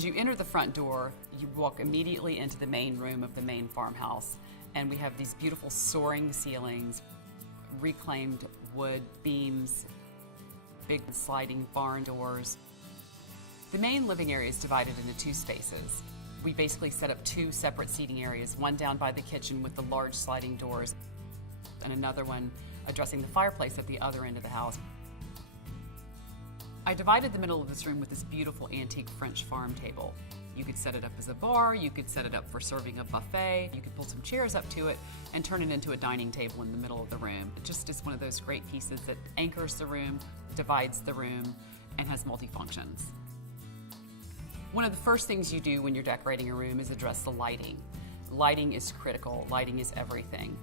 As you enter the front door, you walk immediately into the main room of the main farmhouse, and we have these beautiful soaring ceilings, reclaimed wood beams, big sliding barn doors. The main living area is divided into two spaces. We basically set up two separate seating areas, one down by the kitchen with the large sliding doors, and another one addressing the fireplace at the other end of the house. I divided the middle of this room with this beautiful antique French farm table. You could set it up as a bar, you could set it up for serving a buffet, you could pull some chairs up to it and turn it into a dining table in the middle of the room. It just is one of those great pieces that anchors the room, divides the room, and has multifunctions. One of the first things you do when you're decorating a room is address the lighting. Lighting is critical, lighting is everything.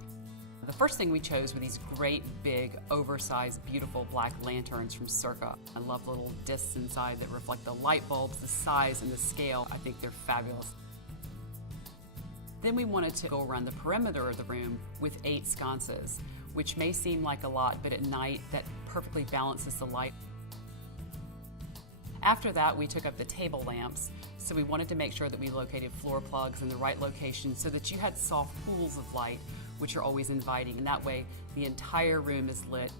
The first thing we chose were these great, big, oversized, beautiful black lanterns from Circa. I love the little discs inside that reflect the light bulbs, the size and the scale. I think they're fabulous. Then we wanted to go around the perimeter of the room with 8 sconces, which may seem like a lot, but at night that perfectly balances the light. After that, we took up the table lamps, so we wanted to make sure that we located floor plugs in the right location so that you had soft pools of light, which are always inviting, and that way the entire room is lit.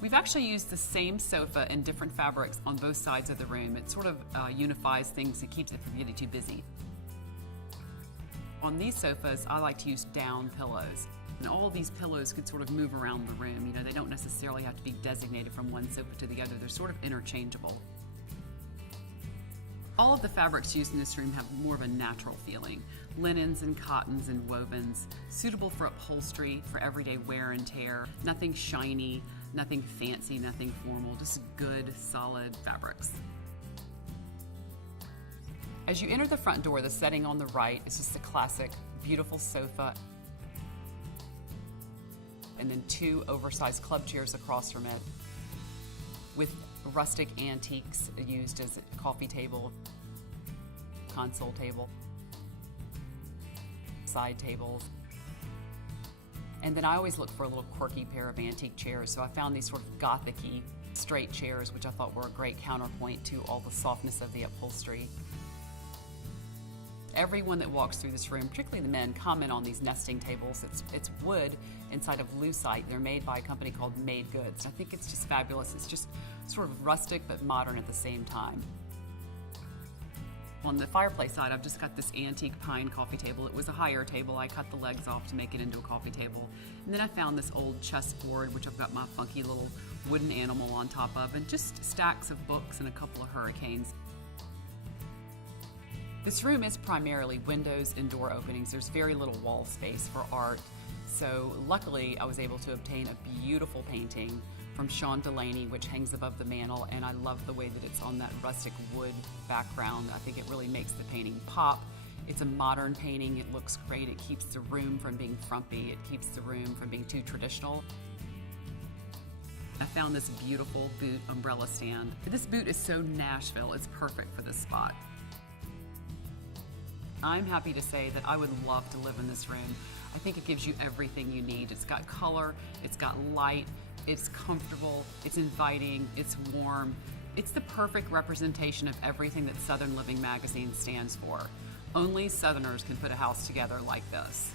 We've actually used the same sofa in different fabrics on both sides of the room. It sort of unifies things, it keeps it from getting too busy. On these sofas, I like to use down pillows. And all of these pillows could sort of move around the room. You know, they don't necessarily have to be designated from one sofa to the other. They're sort of interchangeable. All of the fabrics used in this room have more of a natural feeling. Linens and cottons and wovens, suitable for upholstery, for everyday wear and tear. Nothing shiny, nothing fancy, nothing formal, just good, solid fabrics. As you enter the front door, the setting on the right is just a classic, beautiful sofa, and then 2 oversized club chairs across from it, with rustic antiques used as a coffee table, console table, side tables. And then I always look for a little quirky pair of antique chairs, so I found these sort of gothic-y straight chairs, which I thought were a great counterpoint to all the softness of the upholstery. Everyone that walks through this room, particularly the men, comment on these nesting tables. It's wood inside of lucite. They're made by a company called Made Goods. I think it's just fabulous. It's just sort of rustic but modern at the same time. On the fireplace side, I've just got this antique pine coffee table. It was a higher table. I cut the legs off to make it into a coffee table. And then I found this old chessboard, which I've got my funky little wooden animal on top of, and just stacks of books and a couple of hurricanes. This room is primarily windows and door openings. There's very little wall space for art. So luckily, I was able to obtain a beautiful painting from Sean Delaney, which hangs above the mantel, and I love the way that it's on that rustic wood background. I think it really makes the painting pop. It's a modern painting. It looks great. It keeps the room from being frumpy. It keeps the room from being too traditional. I found this beautiful boot umbrella stand. This boot is so Nashville. It's perfect for this spot. I'm happy to say that I would love to live in this room. I think it gives you everything you need. It's got color, it's got light, it's comfortable, it's inviting, it's warm. It's the perfect representation of everything that Southern Living magazine stands for. Only Southerners can put a house together like this.